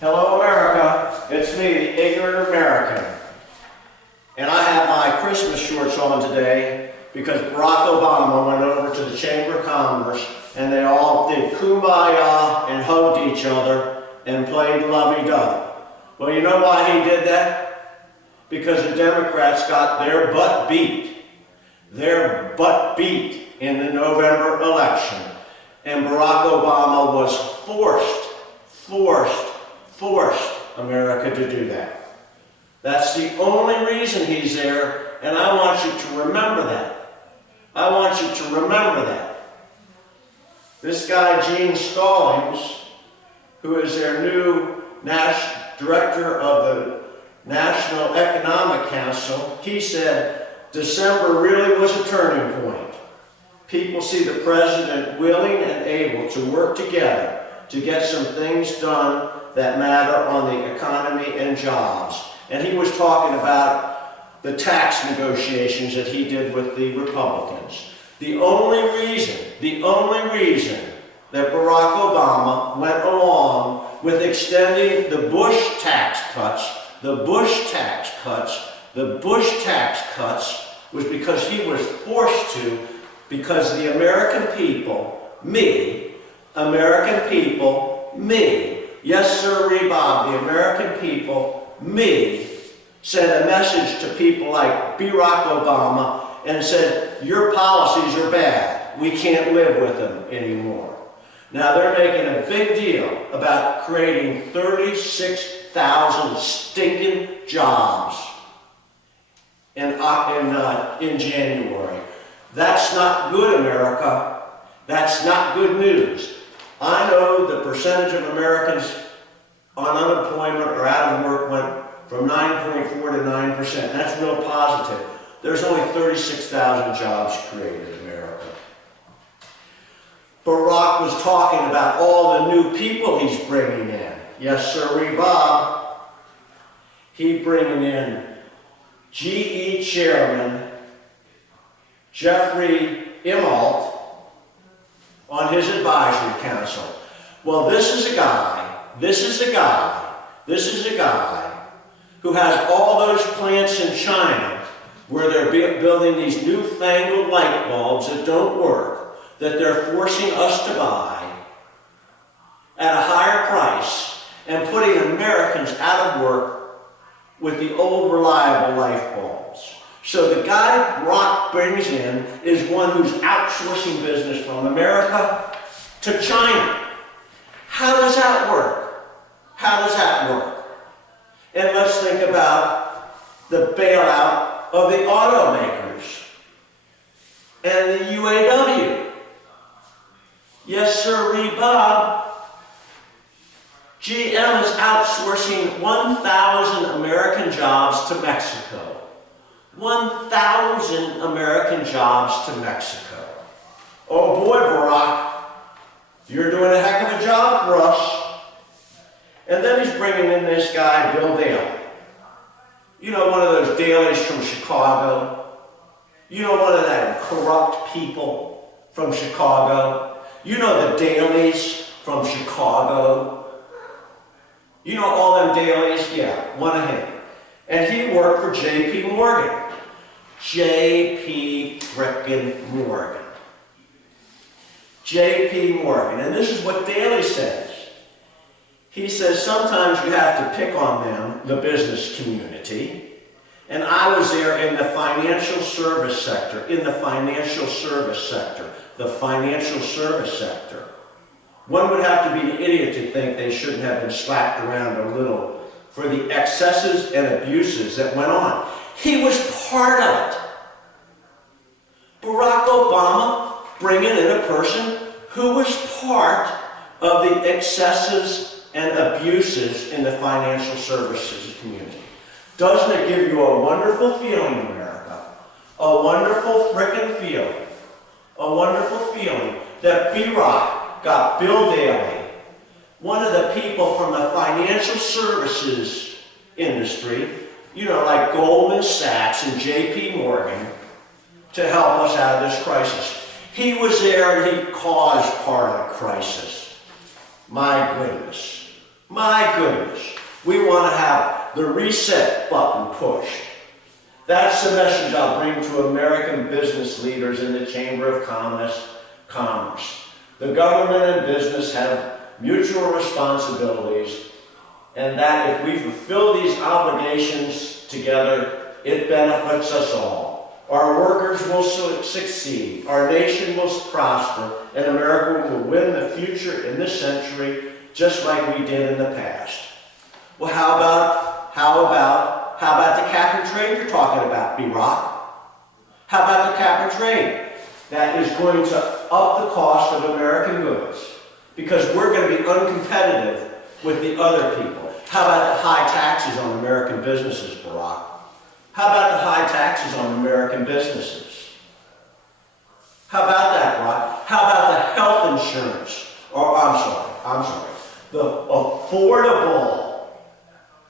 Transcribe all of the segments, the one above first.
Hello America, it's me, the Ignorant American. And I have my Christmas shorts on today because Barack Obama went over to the Chamber of Commerce and they all did kumbaya and hugged each other and played lovey-dovey. Well, you know why he did that? Because the Democrats got their butt beat. Their butt beat in the November election. And Barack Obama was forced America to do that. That's the only reason he's there, and I want you to remember that. I want you to remember that. This guy, Gene Stallings, who is their new director of the National Economic Council, he said December really was a turning point. People see the president willing and able to work together to get some things done that matter on the economy and jobs. And he was talking about the tax negotiations that he did with the Republicans. The only reason that Barack Obama went along with extending the Bush tax cuts was because he was forced to, because the American people, me, yes sir, Bob, the American people, me, sent a message to people like Barack Obama and said, your policies are bad. We can't live with them anymore. Now they're making a big deal about creating 36,000 stinking jobs in January. That's not good, America. That's not good news. I know the percentage of Americans on unemployment or out of work went from 9.4 to 9%. That's real positive. There's only 36,000 jobs created in America. Barack was talking about all the new people he's bringing in. Yes, sir, Bob. He's bringing in GE Chairman Jeffrey Immelt on his advisory council. Well, this is a guy who has all those plants in China where they're building these newfangled light bulbs that don't work, that they're forcing us to buy at a higher price and putting Americans out of work with the old reliable light bulbs. So the guy Barack brings in is one who's outsourcing business from America to China. How does that work? How does that work? And let's think about the bailout of the automakers and the UAW. Yes, sir, Bob. GM is outsourcing 1,000 American jobs to Mexico. 1,000 American jobs to Mexico. Oh boy, Barack, you're doing a heck of a job for us. And then he's bringing in this guy, Bill Daley. You know, one of those Daleys from Chicago. You know, one of them corrupt people from Chicago. You know the Daleys from Chicago. You know all them Daleys? Yeah, one of him. And he worked for J.P. Morgan. J.P. frickin' Morgan. J.P. Morgan. And this is what Daley says. He says sometimes you have to pick on them, the business community. And I was there in the financial service sector, One would have to be an idiot to think they shouldn't have been slapped around a little for the excesses and abuses that went on. He was part of it. Barack Obama bringing in a person who was part of the excesses and abuses in the financial services community. Doesn't it give you a wonderful feeling, America? A wonderful frickin' feeling. A wonderful feeling that Barack got Bill Daley, one of the people from the financial services industry, you know, like Goldman Sachs and J.P. Morgan, to help us out of this crisis. He was there and he caused part of the crisis. My goodness. My goodness, we want to have the reset button pushed. That's the message I'll bring to American business leaders in the Chamber of Commerce. The government and business have mutual responsibilities, and that if we fulfill these obligations together, it benefits us all. Our workers will succeed, our nation will prosper, and America will win the future in this century just like we did in the past. Well, how about the cap and trade you're talking about, B-Rock? How about the cap and trade that is going to up the cost of American goods because we're going to be uncompetitive with the other people? How about the high taxes on American businesses, Barack? How about the high taxes on American businesses? How about that, Barack? How about the health insurance? I'm sorry. The affordable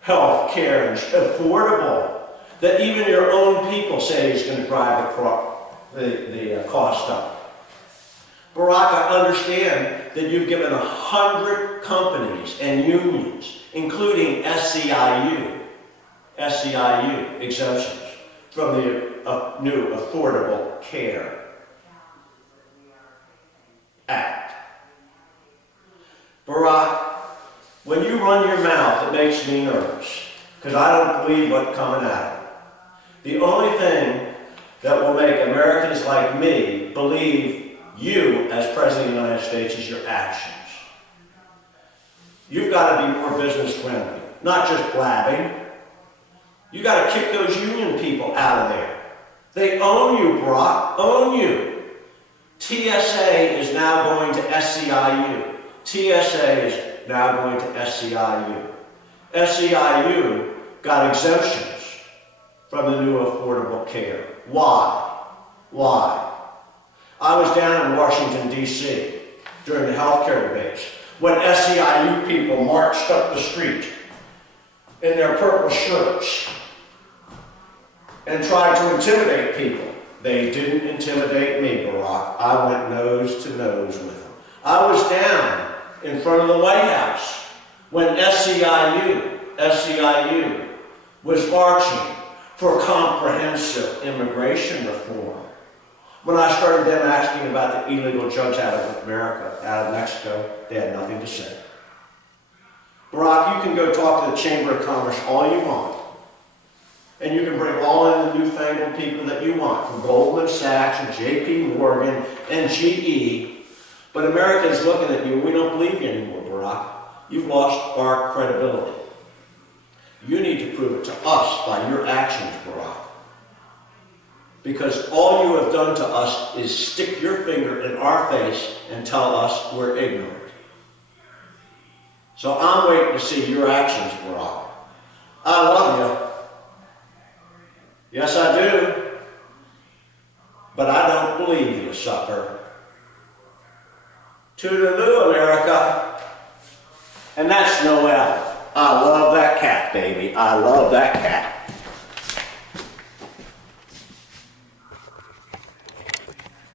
health care, affordable, that even your own people say is going to drive the cost up. Barack, I understand that you've given 100 companies and unions, including SEIU exemptions from the new Affordable Care Act. Barack, when you run your mouth, it makes me nervous, because I don't believe what's coming at it. The only thing that will make Americans like me believe you as President of the United States is your actions. You've got to be more business friendly, not just blabbing. You got to kick those union people out of there. They own you, Barack, own you. TSA is now going to SEIU. TSA is now going to SEIU. SEIU got exemptions from the new Affordable Care. Why? I was down in Washington, D.C. during the healthcare debates when SEIU people marched up the street in their purple shirts and tried to intimidate people. They didn't intimidate me, Barack. I went nose to nose with them. I was down in front of the White House when SEIU was marching for comprehensive immigration reform. When I started them asking about the illegal drugs out of Mexico, they had nothing to say. Barack, you can go talk to the Chamber of Commerce all you want. And you can bring all in the newfangled people that you want, from Goldman Sachs and JP Morgan and GE. But Americans looking at you, we don't believe you anymore, Barack. You've lost our credibility. You need to prove it to us by your actions, Barack. Because all you have done to us is stick your finger in our face and tell us we're ignorant. So I'm waiting to see your actions, Barack. I love you. Yes, I do. But I don't believe you, sucker. Toodaloo, America. And that's Noel. I love that cat, baby. I love that cat.